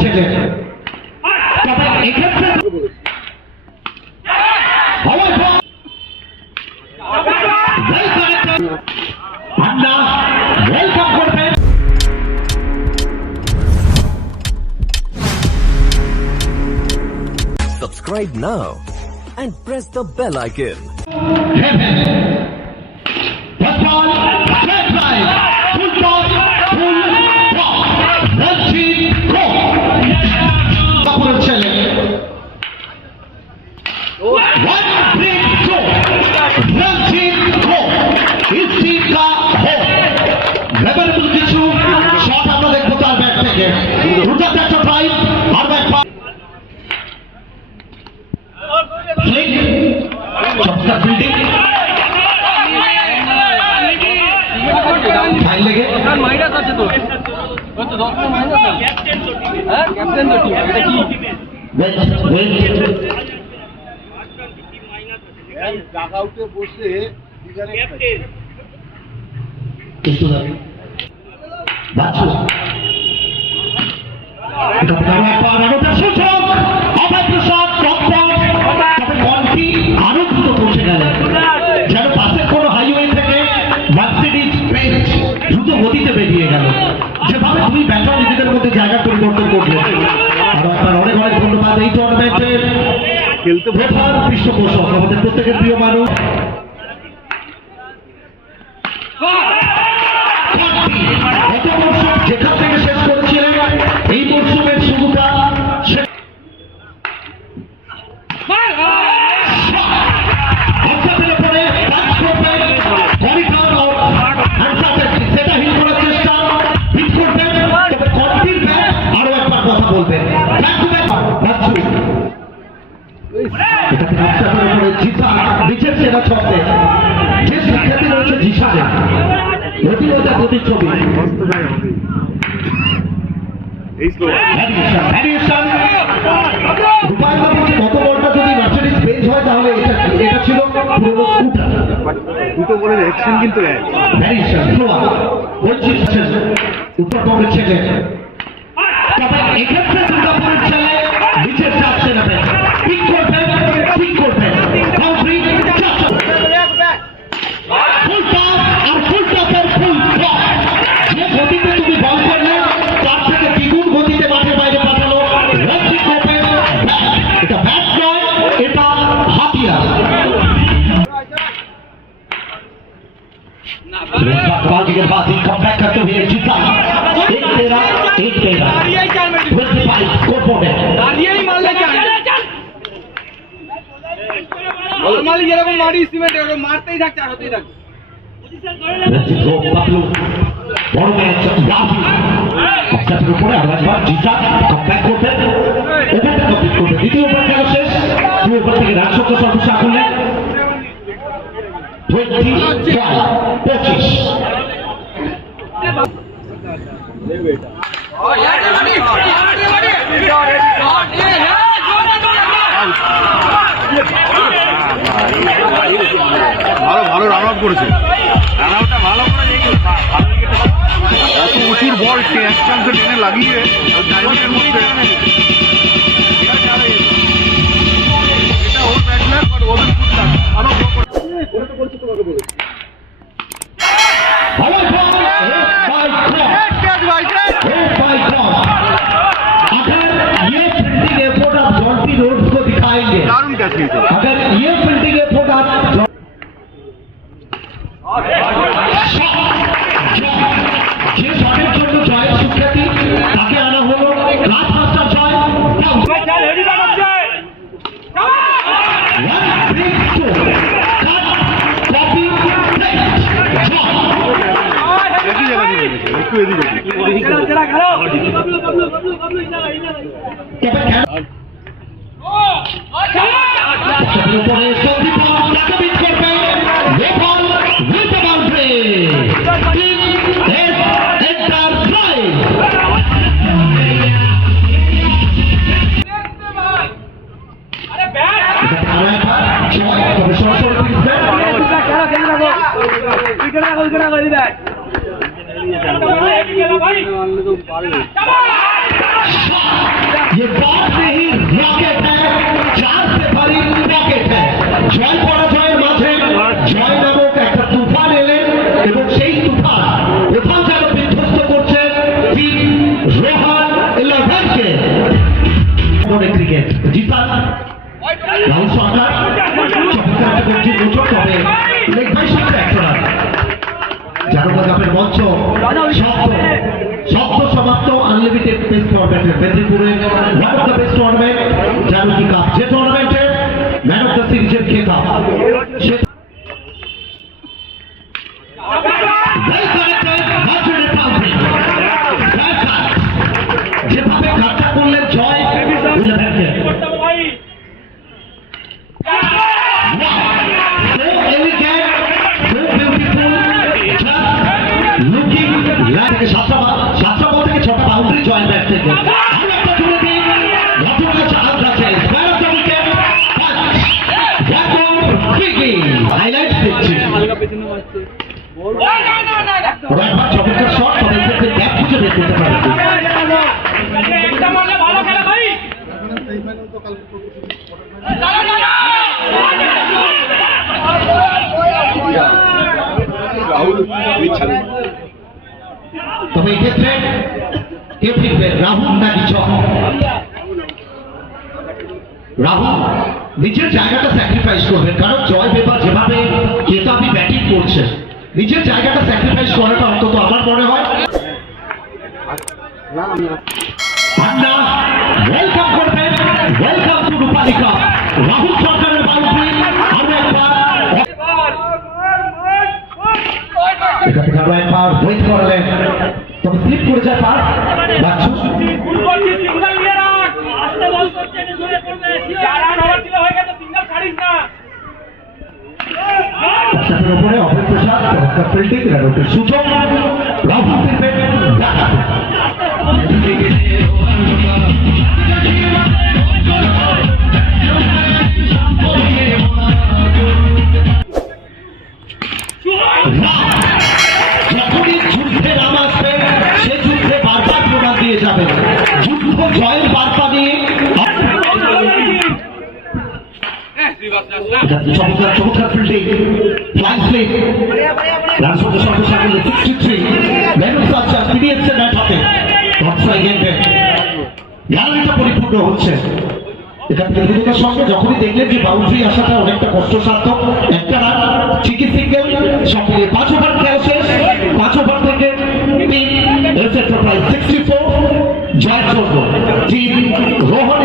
ছেলে তবে এক্ষেত্রে ওয়েলকাম করবেন Subscribe now and press the bell icon. কিছু শট আমরা দেখবো তার ব্যাট থেকে মাইনাস আছে তো কত 10 মাইনাস আছে হ্যাঁ ক্যাপ্টেন তো টিম এটা কি ডাক আউটে বসে ক্যাপ্টেন কিন্তু বাচ্চু আরো দ্রুত পৌঁছে গেল যেন পাশের কোন হাইওয়ে থেকে মার্সিডিজ বেঞ্জ দ্রুত গতিতে বেরিয়ে গেল যেভাবে তুমি ব্যাটার নিজেদের মধ্যে জায়গা পরিবর্তন করলে আর আপনার অনেক অনেক ধন্যবাদ এই টুর্নামেন্টের খেলতে ভোটার পৃষ্ঠপোষক আমাদের প্রত্যেকের প্রিয় মানুষ যেখান থেকে শেষ করেছিলেন এই মরশুমের শুরুটা সেটা হিট করার চেষ্টা হিট করবেন তবে কন্টির ব্যাট আরো একবার কথা বলবেন নিচের সেরা ছন্দে যে সুখ্যাতি রয়েছে জিসানে প্রতিরোধের প্রতিচ্ছবি কত বলটা যদি মার্সিডিজ বেঞ্জ হয় তাহলে এটা ছিল পুরোনো স্কুটার দুটো বলে অ্যাকশন কিন্তু উত্তরবঙ্গের ছেলে তবে এক্ষেত্রে দুর্গাপুরের ছেলে নিচের চাপছে না পিক করবেন পিক করবেন ফুল টপ আর ফুল টপের ফুল টপ যে গতিতে তুমি বল করলে তার থেকে দ্বিগুণ গতিতে মাঠের বাইরে পাঠালো এটা ব্যাট নয় এটা হাতিয়ার के बाद ही कमबैक करते हुए जीता 1-13 25 स्कोर बोर्ड है নরমালি যেরকম মারি সিমেন্ট এরকম মারতেই থাকছে আর হতেই থাকছে বড় ম্যাচ রাফি অবস্থার উপরে আর একবার জিতা কমব্যাক করবে ওভারটা কমপ্লিট করবে দ্বিতীয় ওভার খেলা শেষ দুই ওভার থেকে রান সংখ্যা সর্বোচ্চ করলে 25 ভালো ভালো রান আউট করেছে রান আউটটা ভালো করে এত উঁচুর বল এক চান্সে টেনে লাগিয়ে ডাইরেক্টের মধ্যে এটা ওর ব্যাটলার বাট ওদের ফুটলার আরো বলছি তোমাকে বলে दारुण कैच की अगर ये फील्डिंग एफर्ट आप যে শটের জন্য জয়ের সুখ্যাতি তাকে আনা হলো লাস্ট মাস্টার জয় একটু ये बात नहीं रॉकेट है, 4 से भरी रॉकेट है। জয় পরাজয়ের মাঝে জয় নামক একটা তুফান এলেন এবং সেই তুফান কোথাও যেন বিধ্বস্ত করছে টিম রোহান 11কে। ক্রিকেট জিতা রাহুল সরকার চমৎকার একটা গঞ্জির গোচর, তবে লেগ বাই শট একটা রান। জানুকা কাপের মঞ্চ শব্দ সমাপ্ত আনলিমিটেড টেস্ট টুর্নামেন্টের মেদিনীপুরে one of the best tournament Januki cup, যে টুর্নামেন্টে ম্যান অফ দ্য সিরিজের খেতাব সে- যেভাবে কাজটা করলেন জয় 11কে। So elegant, so beautiful, just looking like থেকে 7টা বল থেকে 6টা বাউন্ডারি জয়েন ব্যাট থেকে। আরো একটা তুলে দিন, নতুনটা চান্স আছে, স্কয়ার অফ দ্য উইকেট, পাঁচ, এখন ফ্রিকিং, হাইলাইটস দেখছি। ওরা একবার চমৎকার শট, তবে এক্ষেত্রে গ্যাপ খুঁজে বের করতে পারে। তবে এক্ষেত্রে কে ফিরবে, রাহুল না নিছক? রাহুল নিজের জায়গাটা স্যাক্রিফাইস করবেন, কারণ জয় বেবার যেভাবে কেতাবি ব্যাটিং করছে, নিজের জায়গাটা স্যাক্রিফাইস করাটা অন্তত আমার মনে হয়। আন্না ওয়েলকাম করবেন, welcome to Rupali cup. Rahul সরকারের বাউন্ডারি আরো একবার, এখান থেকে আরো একবার ওয়েট করালেন, তবে স্লিপ করে যায় পার বাচ্চু। তার উপরে অভয় প্রসাদ চমৎকার ফিল্ডিং, রানের সুযোগ, রাহুল ফিরবেন দেখাতে। যখনই যুদ্ধে নাম আসবে সে যুদ্ধে বারবার প্রমাণ দিয়ে যাবে, যুদ্ধ জয়ের বার্তা নিয়ে। চমৎকার ফিল্ডিং, ফ্লাইং স্লিপ, রান সংখ্যা সর্বসাকুল্যে 63, মেনু সাচ্চা ফিরে এসছে ব্যাট হাতে, টপসাই গেমে গ্যালারিটা পরিপূর্ণ হচ্ছে। এখান থেকে দ্রুততার সঙ্গে যখনই দেখলেন যে বাউন্ডারি আসাটা অনেকটা কষ্টসাধ্য, একটা রান ঠিকই সিঙ্গেল, সঙ্গে 5 ওভার খেলা শেষ, 5 ওভার থেকে টিম এন্টারপ্রাইজ 64 জয়ের জন্য টিম রোহন